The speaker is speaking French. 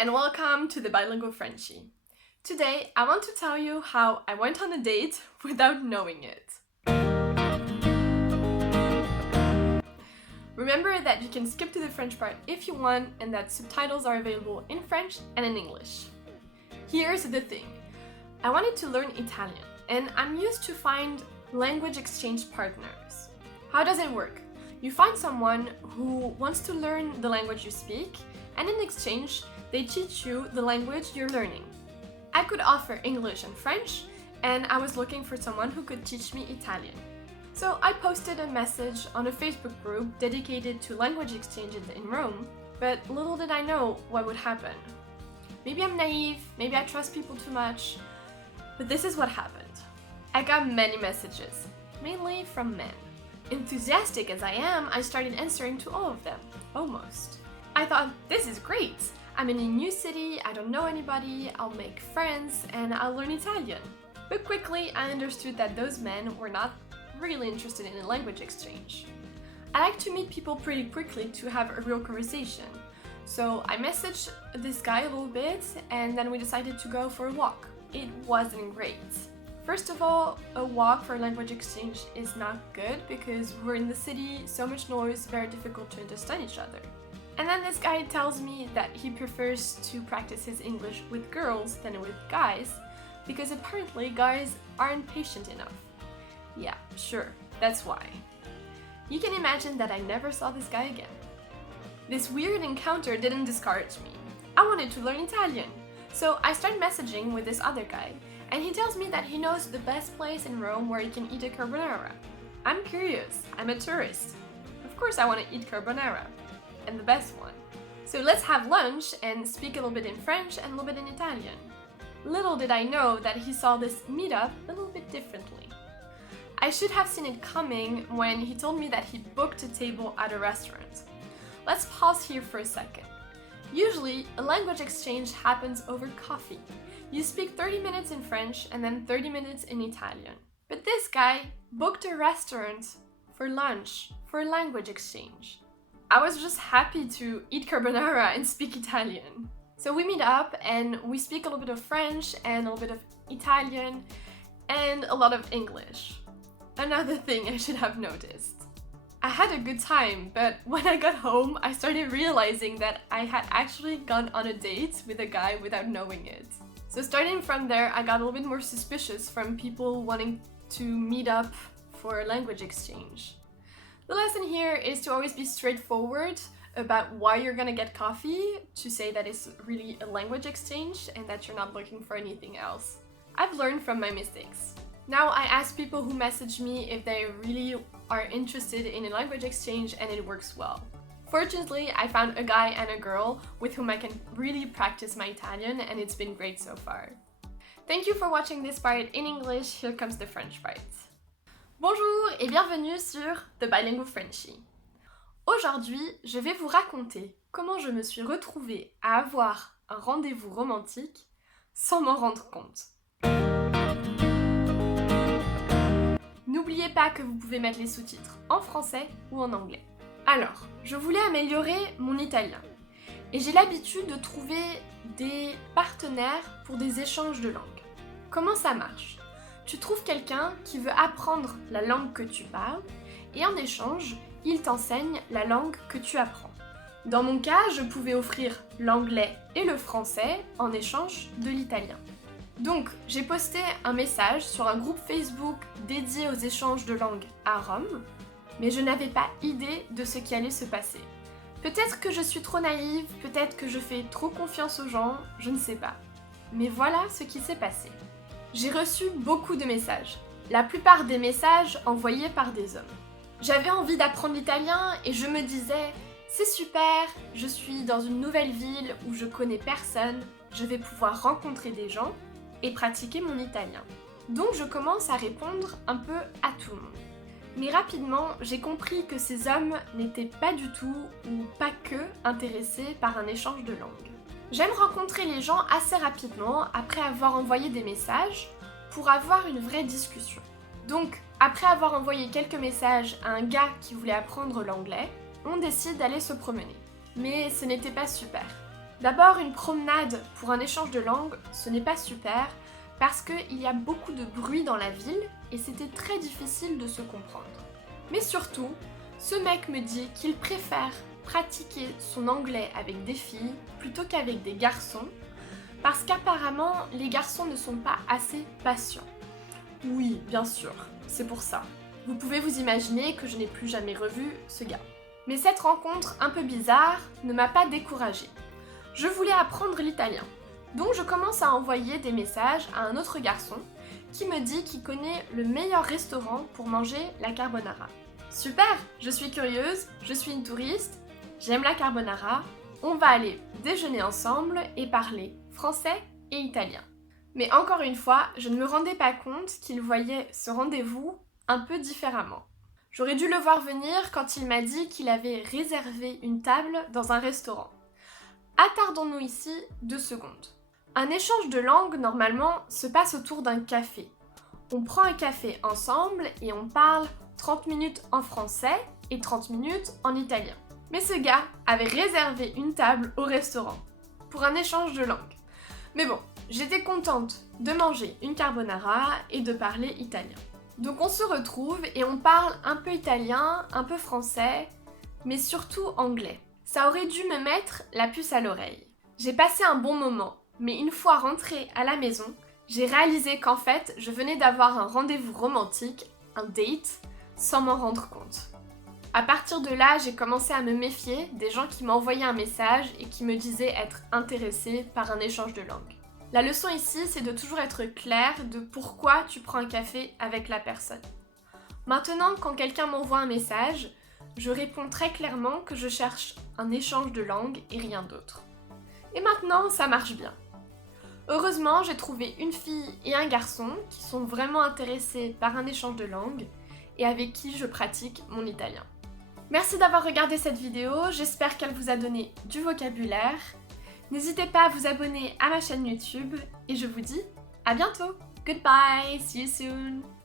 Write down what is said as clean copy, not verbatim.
and welcome to the Bilingual Frenchie. Today, I want to tell you how I went on a date without knowing it. Remember that you can skip to the French part if you want and that subtitles are available in French and in English. Here's the thing. I wanted to learn Italian and I'm used to find language exchange partners. How does it work? You find someone who wants to learn the language you speak, and in exchange, they teach you the language you're learning. I could offer English and French, and I was looking for someone who could teach me Italian. So I posted a message on a Facebook group dedicated to language exchanges in Rome, but little did I know what would happen. Maybe I'm naive, maybe I trust people too much, but this is what happened. I got many messages, mainly from men. Enthusiastic as I am, I started answering to all of them, almost. I thought, this is great! I'm in a new city, I don't know anybody, I'll make friends, and I'll learn Italian. But quickly, I understood that those men were not really interested in a language exchange. I like to meet people pretty quickly to have a real conversation. So I messaged this guy a little bit, and then we decided to go for a walk. It wasn't great. First of all, a walk for a language exchange is not good because we're in the city, so much noise, very difficult to understand each other. And then this guy tells me that he prefers to practice his English with girls than with guys because apparently guys aren't patient enough. Yeah, sure, that's why. You can imagine that I never saw this guy again. This weird encounter didn't discourage me. I wanted to learn Italian, so I started messaging with this other guy, and he tells me that he knows the best place in Rome where he can eat a carbonara. I'm curious, I'm a tourist. Of course I want to eat carbonara, and the best one. So let's have lunch and speak a little bit in French and a little bit in Italian. Little did I know that he saw this meetup a little bit differently. I should have seen it coming when he told me that he booked a table at a restaurant. Let's pause here for a second. Usually, a language exchange happens over coffee. You speak 30 minutes in French and then 30 minutes in Italian. But this guy booked a restaurant for lunch, for a language exchange. I was just happy to eat carbonara and speak Italian. So we meet up and we speak a little bit of French and a little bit of Italian and a lot of English. Another thing I should have noticed. I had a good time, but when I got home, I started realizing that I had actually gone on a date with a guy without knowing it. So starting from there, I got a little bit more suspicious from people wanting to meet up for a language exchange. The lesson here is to always be straightforward about why you're gonna get coffee, to say that it's really a language exchange and that you're not looking for anything else. I've learned from my mistakes. Now I ask people who message me if they really are interested in a language exchange and it works well. Fortunately, I found a guy and a girl with whom I can really practice my Italian and it's been great so far. Thank you for watching this part in English, here comes the French part. Bonjour et bienvenue sur The Bilingual Frenchie. Aujourd'hui, je vais vous raconter comment je me suis retrouvée à avoir un rendez-vous romantique sans m'en rendre compte. N'oubliez pas que vous pouvez mettre les sous-titres en français ou en anglais. Alors, je voulais améliorer mon italien et j'ai l'habitude de trouver des partenaires pour des échanges de langue. Comment ça marche ? Tu trouves quelqu'un qui veut apprendre la langue que tu parles et en échange, il t'enseigne la langue que tu apprends. Dans mon cas, je pouvais offrir l'anglais et le français en échange de l'italien. Donc, j'ai posté un message sur un groupe Facebook dédié aux échanges de langue à Rome, mais je n'avais pas idée de ce qui allait se passer. Peut-être que je suis trop naïve, peut-être que je fais trop confiance aux gens, je ne sais pas. Mais voilà ce qui s'est passé. J'ai reçu beaucoup de messages, la plupart des messages envoyés par des hommes. J'avais envie d'apprendre l'italien et je me disais « C'est super, je suis dans une nouvelle ville où je connais personne, je vais pouvoir rencontrer des gens et pratiquer mon italien. » Donc je commence à répondre un peu à tout le monde. Mais rapidement, j'ai compris que ces hommes n'étaient pas du tout, ou pas que, intéressés par un échange de langue. J'aime rencontrer les gens assez rapidement après avoir envoyé des messages pour avoir une vraie discussion. Donc, après avoir envoyé quelques messages à un gars qui voulait apprendre l'anglais, on décide d'aller se promener. Mais ce n'était pas super. D'abord, une promenade pour un échange de langue, ce n'est pas super parce qu'il y a beaucoup de bruit dans la ville et c'était très difficile de se comprendre. Mais surtout, ce mec me dit qu'il préfère pratiquer son anglais avec des filles plutôt qu'avec des garçons parce qu'apparemment les garçons ne sont pas assez patients. Oui, bien sûr, c'est pour ça. Vous pouvez vous imaginer que je n'ai plus jamais revu ce gars. Mais cette rencontre un peu bizarre ne m'a pas découragée. Je voulais apprendre l'italien. Donc je commence à envoyer des messages à un autre garçon qui me dit qu'il connaît le meilleur restaurant pour manger la carbonara. Super, je suis curieuse, je suis une touriste, j'aime la carbonara, on va aller déjeuner ensemble et parler français et italien. Mais encore une fois, je ne me rendais pas compte qu'il voyait ce rendez-vous un peu différemment. J'aurais dû le voir venir quand il m'a dit qu'il avait réservé une table dans un restaurant. Attardons-nous ici 2 secondes. Un échange de langue, normalement, se passe autour d'un café. On prend un café ensemble et on parle 30 minutes en français et 30 minutes en italien. Mais ce gars avait réservé une table au restaurant pour un échange de langue. Mais bon, j'étais contente de manger une carbonara et de parler italien. Donc on se retrouve et on parle un peu italien, un peu français, mais surtout anglais. Ça aurait dû me mettre la puce à l'oreille. J'ai passé un bon moment, mais une fois rentrée à la maison, j'ai réalisé qu'en fait, je venais d'avoir un rendez-vous romantique, un date, sans m'en rendre compte. À partir de là, j'ai commencé à me méfier des gens qui m'envoyaient un message et qui me disaient être intéressés par un échange de langue. La leçon ici, c'est de toujours être clair de pourquoi tu prends un café avec la personne. Maintenant, quand quelqu'un m'envoie un message, je réponds très clairement que je cherche un échange de langue et rien d'autre. Et maintenant, ça marche bien. Heureusement, j'ai trouvé une fille et un garçon qui sont vraiment intéressés par un échange de langue et avec qui je pratique mon italien. Merci d'avoir regardé cette vidéo, j'espère qu'elle vous a donné du vocabulaire. N'hésitez pas à vous abonner à ma chaîne YouTube et je vous dis à bientôt. Goodbye, see you soon.